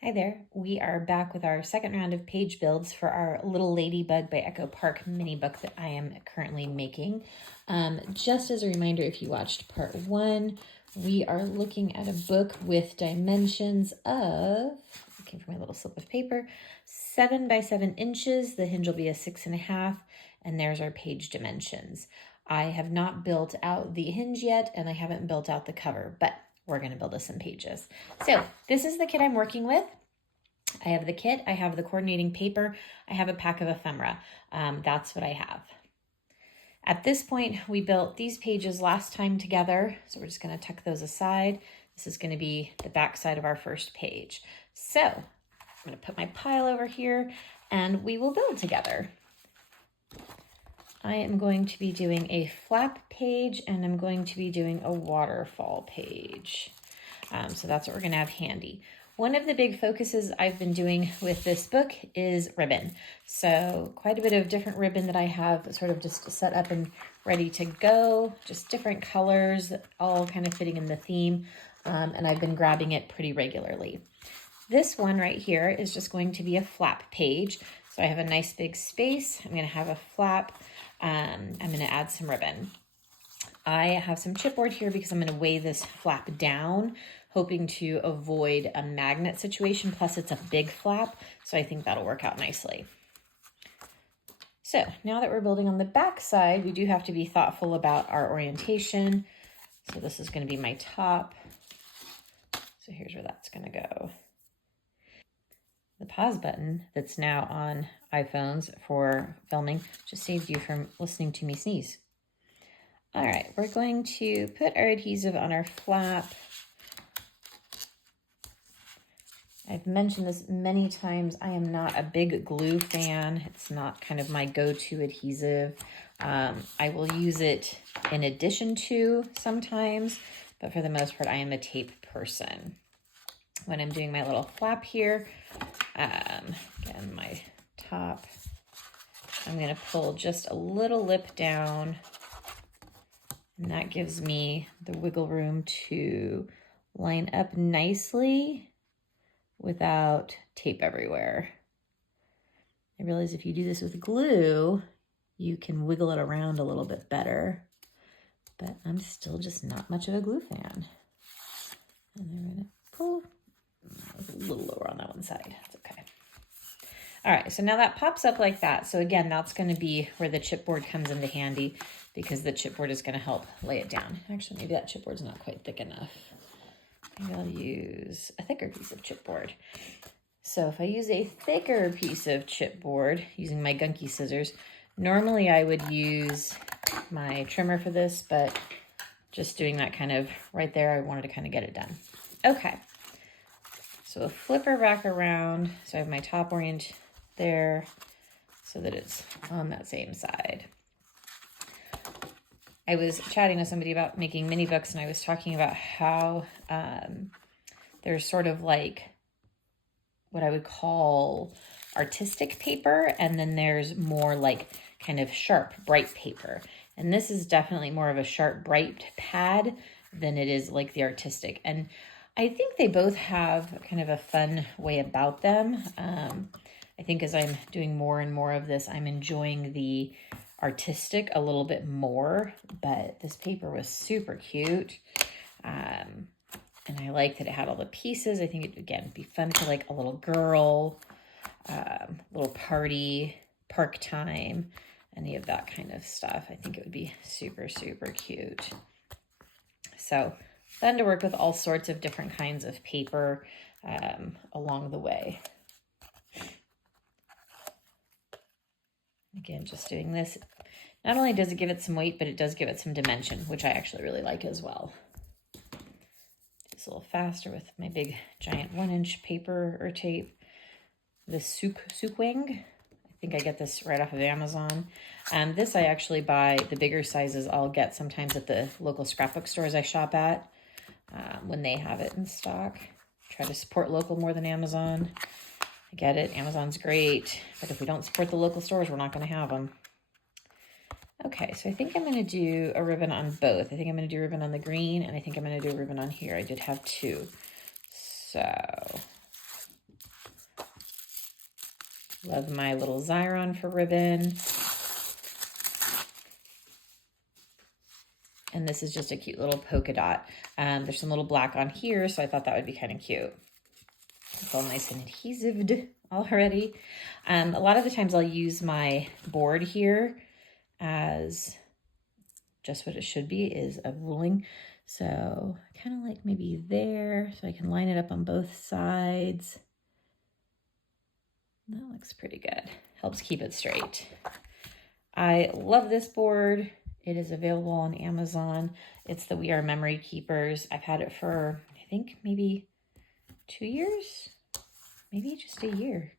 Hi there. We are back with our second round of page builds for our Little Ladybug by Echo Park mini book that I am currently making. Just as a reminder, if you watched part one, we are looking at a book with dimensions of, looking for my little slip of paper, 7 by 7 inches. The hinge will be a 6.5, and there's our page dimensions. I have not built out the hinge yet, and I haven't built out the cover, but we're going to build us some pages. So this is the kit I'm working with. I have the kit, I have the coordinating paper, I have a pack of ephemera. That's what I have. At this point, we built these pages last time together, so we're just going to tuck those aside. This is going to be the back side of our first page. So I'm going to put my pile over here and we will build together. I am going to be doing a flap page and I'm going to be doing a waterfall page. So that's what we're going to have handy. One of the big focuses I've been doing with this book is ribbon. So quite a bit of different ribbon that I have sort of just set up and ready to go, just different colors, all kind of fitting in the theme. And I've been grabbing it pretty regularly. This one right here is just going to be a flap page. So I have a nice big space. I'm going to have a flap. I'm going to add some ribbon. I have some chipboard here because I'm going to weigh this flap down, hoping to avoid a magnet situation. Plus it's a big flap, so I think that'll work out nicely. So now that we're building on the back side, we do have to be thoughtful about our orientation. So this is going to be my top. So here's where that's going to go. The pause button that's now on iPhones for filming just saved you from listening to me sneeze. All right, we're going to put our adhesive on our flap. I've mentioned this many times. I am not a big glue fan. It's not kind of my go-to adhesive. I will use it in addition to sometimes, but for the most part, I am a tape person. When I'm doing my little flap here, again, my top, I'm going to pull just a little lip down, and that gives me the wiggle room to line up nicely without tape everywhere. I realize if you do this with glue, you can wiggle it around a little bit better, but I'm still just not much of a glue fan. And then we're going to pull. I was a little lower on that one side. That's okay. All right, so now that pops up like that. So again, that's going to be where the chipboard comes into handy because the chipboard is going to help lay it down. Actually, maybe that chipboard's not quite thick enough. Maybe I'll use a thicker piece of chipboard. So if I use a thicker piece of chipboard using my gunky scissors, normally I would use my trimmer for this, but just doing that kind of right there, I wanted to kind of get it done. Okay. So a flipper back around. So I have my top orient there so that it's on that same side. I was chatting with somebody about making mini books and I was talking about how there's sort of like what I would call artistic paper, and then there's more like kind of sharp, bright paper. And this is definitely more of a sharp, bright pad than it is like the artistic. And I think they both have kind of a fun way about them. I think as I'm doing more and more of this, I'm enjoying the artistic a little bit more, but this paper was super cute. And I like that it had all the pieces. I think it, again, be fun for like a little girl, little party, park time, any of that kind of stuff. I think it would be super, super cute. So fun to work with all sorts of different kinds of paper along the way. Again, just doing this. Not only does it give it some weight, but it does give it some dimension, which I actually really like as well. Just a little faster with my big giant 1-inch paper or tape. The Sukwing. I think I get this right off of Amazon. This I actually buy, the bigger sizes I'll get sometimes at the local scrapbook stores I shop at when they have it in stock. Try to support local more than Amazon. I get it, Amazon's great, but if we don't support the local stores, we're not going to have them. Okay, so I think I'm going to do a ribbon on both. I think I'm going to do a ribbon on the green, and I think I'm going to do a ribbon on here. I did have two. So Love my little Xyron for ribbon. And this is just a cute little polka dot. There's some little black on here, so I thought that would be kind of cute. It's all nice and adhesived already. A lot of the times I'll use my board here as just what it should be, is a ruling. So kind of like maybe there, so I can line it up on both sides. That looks pretty good. Helps keep it straight. I love this board. It is available on Amazon. It's the We Are Memory Keepers. I've had it for, I think, maybe 2 years, maybe just a year.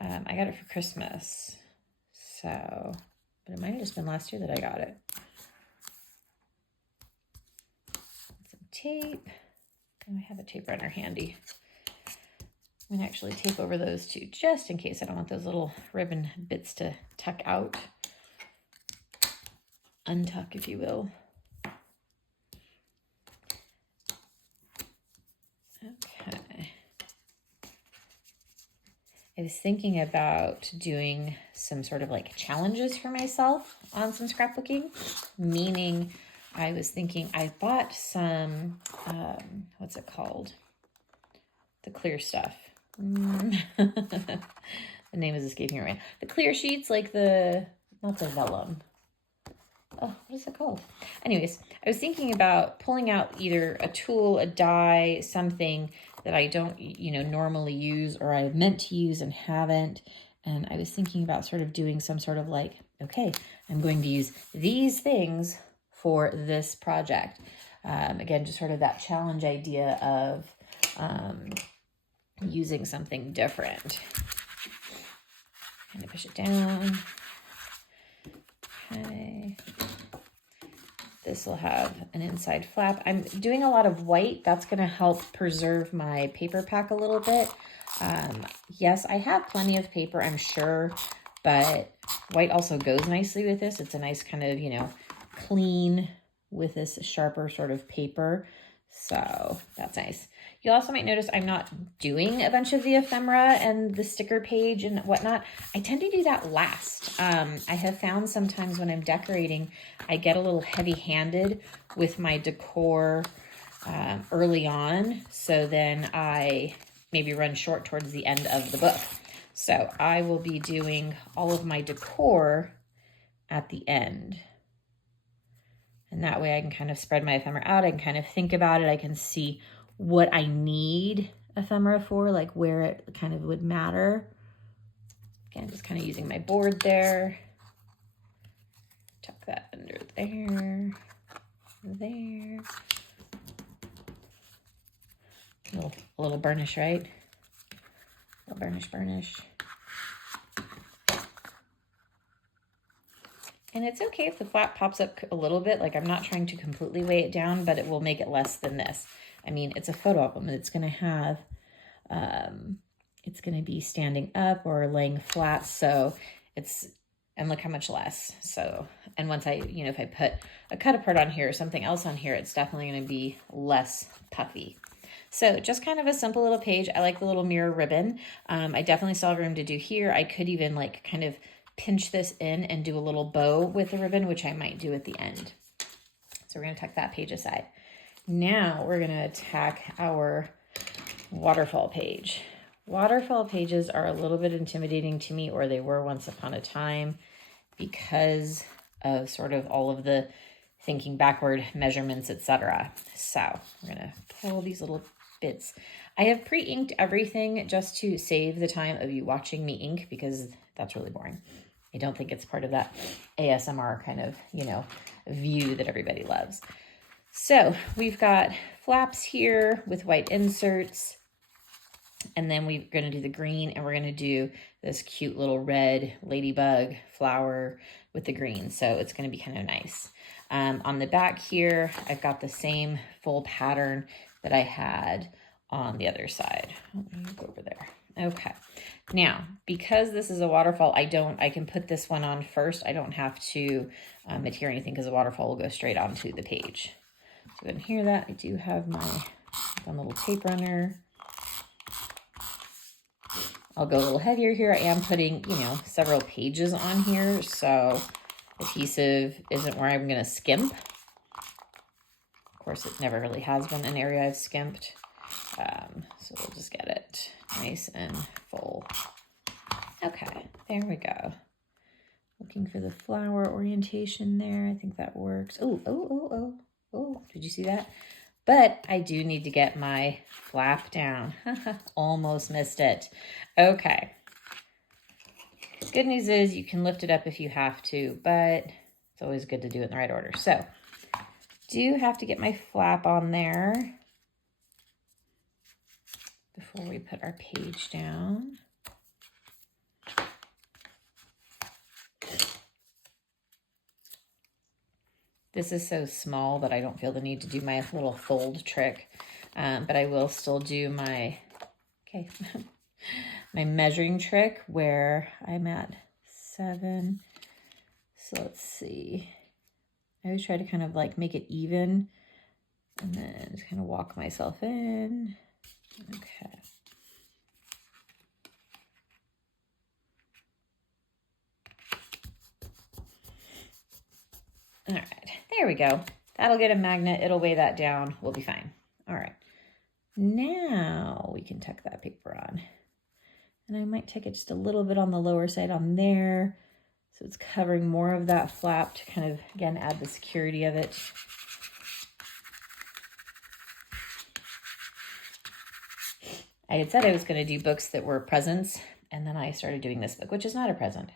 I got it for Christmas. So, but it might have just been last year that I got it. Some tape. Oh, I have a tape runner handy. I'm gonna actually tape over those two just in case I don't want those little ribbon bits to tuck out. Untuck, if you will. Okay. I was thinking about doing some sort of like challenges for myself on some scrapbooking, meaning I was thinking I bought some, what's it called? The clear stuff. The name is escaping me right now. The clear sheets, like the, not the vellum. Oh, what is it called? Anyways, I was thinking about pulling out either a tool, a die, something that I don't, normally use, or I meant to use and haven't. And I was thinking about sort of doing some sort of like, okay, I'm going to use these things for this project. Again, just sort of that challenge idea of using something different. Kind of push it down. Okay. This will have an inside flap. I'm doing a lot of white. That's going to help preserve my paper pack a little bit. Yes, I have plenty of paper, I'm sure, but white also goes nicely with this. It's a nice kind of, clean with this sharper sort of paper. So that's nice. You also might notice I'm not doing a bunch of the ephemera and the sticker page and whatnot. I tend to do that last. I have found sometimes when I'm decorating, I get a little heavy-handed with my decor early on. So then I maybe run short towards the end of the book. So I will be doing all of my decor at the end. And that way I can kind of spread my ephemera out. I can kind of think about it. I can see what I need ephemera for, like where it kind of would matter. Again, just kind of using my board there. Tuck that under there, there. A little burnish, right? A little burnish. And it's okay if the flap pops up a little bit. Like, I'm not trying to completely weigh it down, but it will make it less than this. I mean, it's a photo album, and it's going to have, it's going to be standing up or laying flat. So it's, and look how much less. So, and once I, if I put a cut apart on here or something else on here, it's definitely going to be less puffy. So just kind of a simple little page. I like the little mirror ribbon. I definitely saw room to do here. I could even like kind of pinch this in and do a little bow with the ribbon, which I might do at the end. So we're going to tuck that page aside. Now we're going to attack our waterfall page. Waterfall pages are a little bit intimidating to me, or they were once upon a time, because of sort of all of the thinking backward measurements, etc. So we're going to pull these little bits. I have pre-inked everything just to save the time of you watching me ink, because that's really boring. I don't think it's part of that ASMR kind of, view that everybody loves. So we've got flaps here with white inserts, and then we're going to do the green, and we're going to do this cute little red ladybug flower with the green. So it's going to be kind of nice. On the back here, I've got the same full pattern that I had on the other side. Let me go over there. Okay. Now, because this is a waterfall, I can put this one on first. I don't have to adhere anything, because the waterfall will go straight onto the page. So you can hear that. I do have my fun little tape runner. I'll go a little heavier here. I am putting, you know, several pages on here, so adhesive isn't where I'm going to skimp. Of course, it never really has been an area I've skimped. So we'll just get it nice and full. Okay, there we go. Looking for the flower orientation there. I think that works. Oh, did you see that? But I do need to get my flap down. Almost missed it. Okay. Good news is you can lift it up if you have to, but it's always good to do it in the right order. So, do have to get my flap on there before we put our page down. This is so small that I don't feel the need to do my little fold trick, but I will still do my, my measuring trick where I'm at 7. So let's see. I always try to kind of like make it even and then just kind of walk myself in. Okay. All right, there we go. That'll get a magnet. It'll weigh that down. We'll be fine. All right. Now we can tuck that paper on. And I might take it just a little bit on the lower side on there. So it's covering more of that flap to kind of, again, add the security of it. I had said I was going to do books that were presents, and then I started doing this book, which is not a present,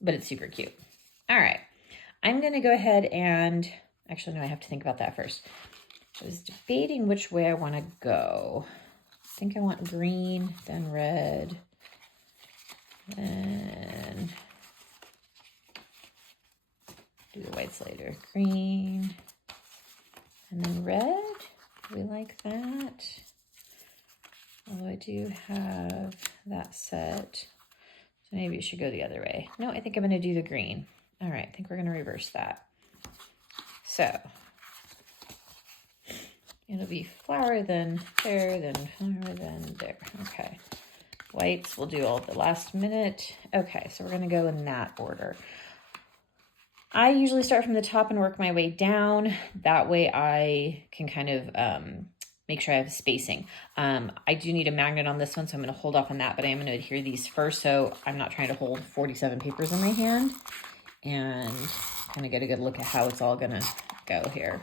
but it's super cute. All right. I'm going to go ahead and, actually, no, I have to think about that first. I was debating which way I want to go. I think I want green, then red, then do the whites later. Green, and then red. We like that. Although I do have that set. So maybe it should go the other way. No, I think I'm going to do the green. All right, I think we're going to reverse that. So it'll be flower, then there, then flower, then there. Okay. Whites, we'll do all the last minute. Okay, so we're going to go in that order. I usually start from the top and work my way down. That way I can kind of make sure I have spacing. I do need a magnet on this one, so I'm going to hold off on that, but I am going to adhere these first, so I'm not trying to hold 47 papers in my hand. And kind of get a good look at how it's all going to go here.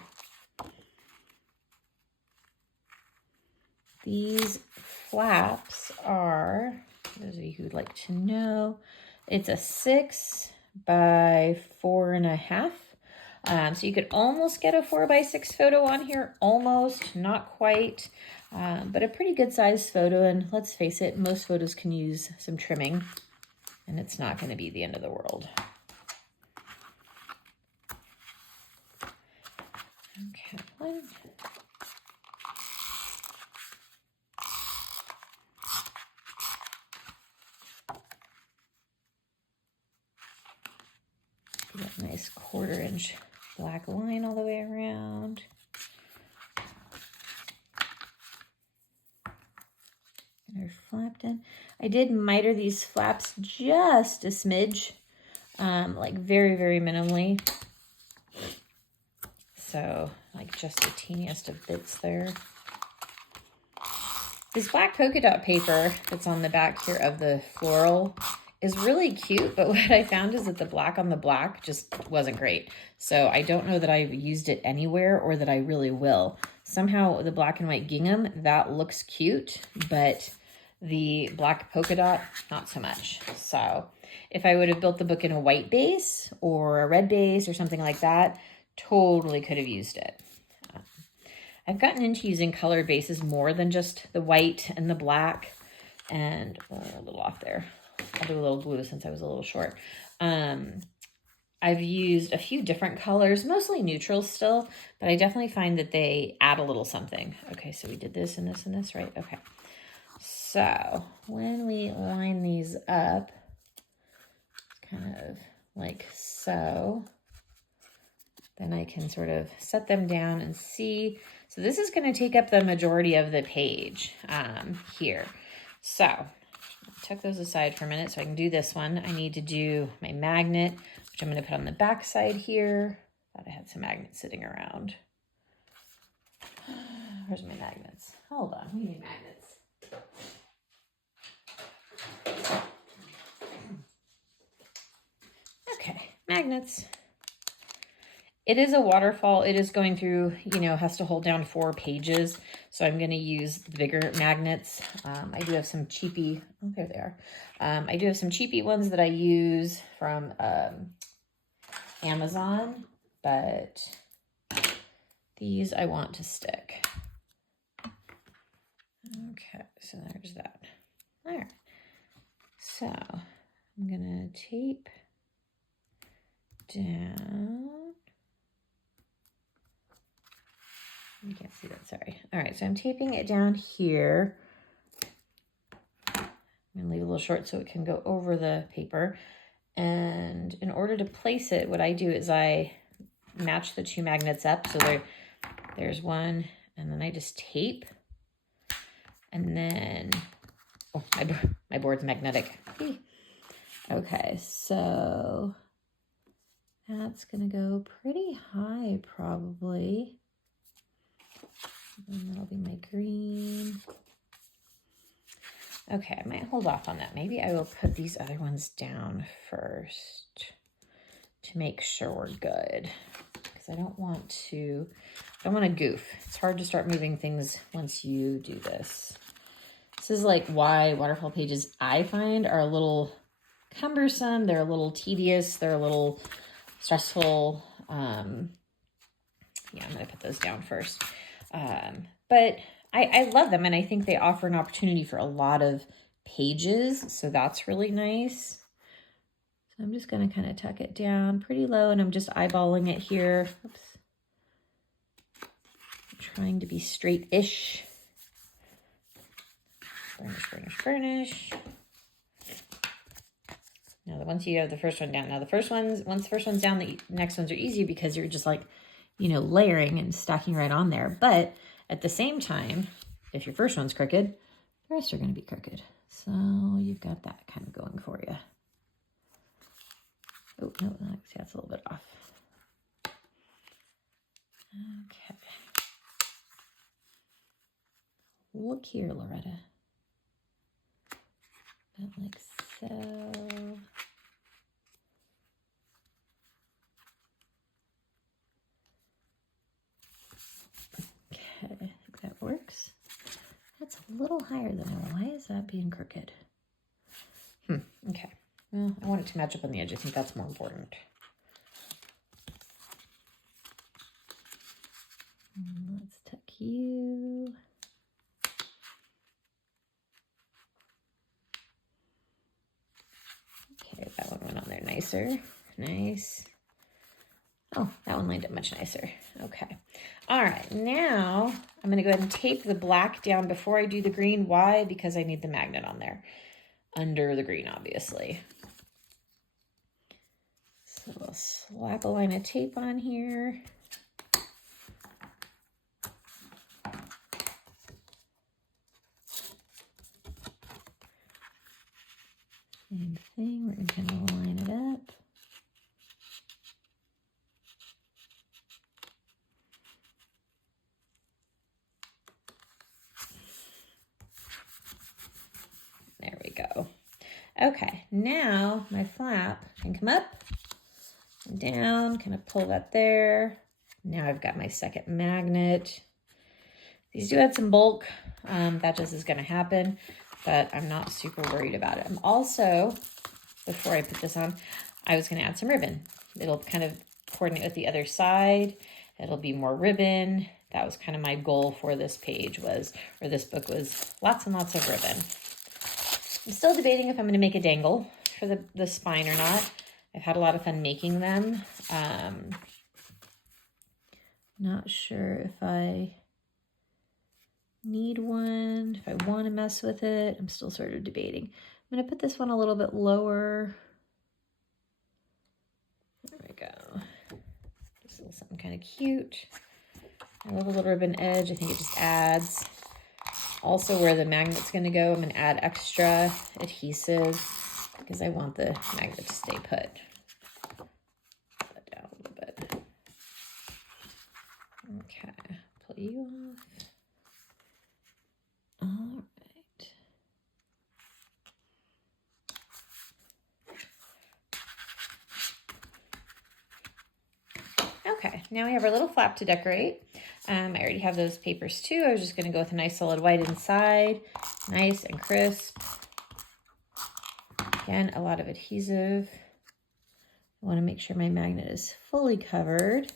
These flaps are, those of you who'd like to know, it's a 6 by 4.5. So you could almost get a 4x6 photo on here, almost, not quite, but a pretty good size photo. And let's face it, most photos can use some trimming, and it's not going to be the end of the world. Okay, one. Get a nice 1/4 inch black line all the way around. They're flapped in. I did miter these flaps just a smidge, like very, very minimally. So like just the teeniest of bits there. This black polka dot paper that's on the back here of the floral is really cute, but what I found is that the black on the black just wasn't great. So I don't know that I've used it anywhere or that I really will. Somehow the black and white gingham, that looks cute, but the black polka dot, not so much. So if I would have built the book in a white base or a red base or something like that, totally could have used it. I've gotten into using colored bases more than just the white and the black, and a little off there. I'll do a little glue since I was a little short. I've used a few different colors, mostly neutrals still, but I definitely find that they add a little something. Okay, so we did this and this and this, right? Okay. So when we line these up, kind of like so, then I can sort of set them down and see. So this is going to take up the majority of the page here. So tuck those aside for a minute so I can do this one. I need to do my magnet, which I'm going to put on the back side here. Thought I had some magnets sitting around. Where's my magnets? Hold on, we need magnets. Okay, magnets. It is a waterfall. It is going through, you know, has to hold down 4 pages. So I'm going to use the bigger magnets. I do have some cheapy, oh, there they are. I do have some cheapy ones that I use from Amazon, but these I want to stick. Okay, so there's that. All right. So I'm going to tape down. You can't see that, sorry. All right, so I'm taping it down here. I'm gonna leave it a little short so it can go over the paper. And in order to place it, what I do is I match the 2 magnets up. So there's one, and then I just tape. And then, oh, my board's magnetic. Okay, so that's gonna go pretty high probably. And that'll be my green. Okay, I might hold off on that. Maybe I will put these other ones down first to make sure we're good. Because I don't want to goof. It's hard to start moving things once you do this. This is like why waterfall pages I find are a little cumbersome. They're a little tedious. They're a little stressful. Yeah, I'm gonna put those down first. But I love them, and I think they offer an opportunity for a lot of pages, so that's really nice. So I'm just going to kind of tuck it down pretty low, and I'm just eyeballing it here. Oops. I'm trying to be straight-ish. Burnish, burnish, burnish. Now, once you have the first one down, once the first one's down, the next ones are easy because you're just like, you know, layering and stacking right on there. But at the same time, if your first one's crooked, the rest are going to be crooked. So you've got that kind of going for you. Oh, no, that's a little bit off. Okay. Look here, Loretta. About like so. Okay, I think that works. That's a little higher than I. Why is that being crooked? Okay. Well, I want it to match up on the edge. I think that's more important. Let's tuck you. Okay, that one went on there nicer. Nice. Oh, that one lined up much nicer. Okay. All right, now I'm going to go ahead and tape the black down before I do the green. Why? Because I need the magnet on there. Under the green, obviously. So we'll slap a line of tape on here. Same thing, we're going to kind of line it up. There we go. Okay, now my flap can come up and down, kind of pull that there. Now I've got my second magnet. These do add some bulk. That just is going to happen, but I'm not super worried about it. I'm also, before I put this on, I was going to add some ribbon. It'll kind of coordinate with the other side. It'll be more ribbon. That was kind of my goal for this page or this book was lots and lots of ribbon. I'm still debating if I'm going to make a dangle for the spine or not. I've had a lot of fun making them. Not sure if I need one, if I want to mess with it. I'm still sort of debating. I'm going to put this one a little bit lower. There we go. Just a little something kind of cute. I love a little ribbon edge. I think it just adds Also where the magnet's going to go, I'm going to add extra adhesive because I want the magnet to stay put. Pull that down a little bit. Okay, pull you off. All right. Okay, now we have our little flap to decorate. I already have those papers too. I was just going to go with a nice solid white inside. Nice and crisp. Again, a lot of adhesive. I want to make sure my magnet is fully covered.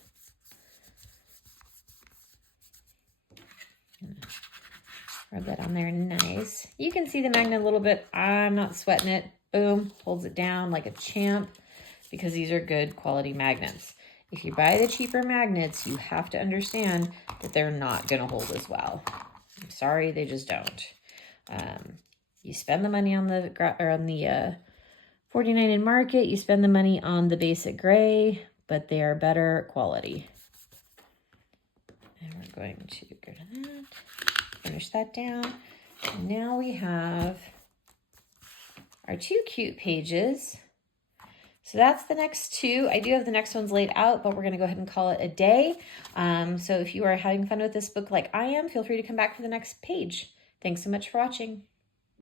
Rub that on there nice. You can see the magnet a little bit. I'm not sweating it. Boom, holds it down like a champ because these are good quality magnets. If you buy the cheaper magnets, you have to understand that they're not going to hold as well. I'm sorry, they just don't. You spend the money on the 49 in Market. You spend the money on the basic gray, but they are better quality. And we're going to go to that. Finish that down. And now we have our 2 cute pages. So that's the next 2. I do have the next ones laid out, but we're going to go ahead and call it a day. So if you are having fun with this book like I am, feel free to come back for the next page. Thanks so much for watching.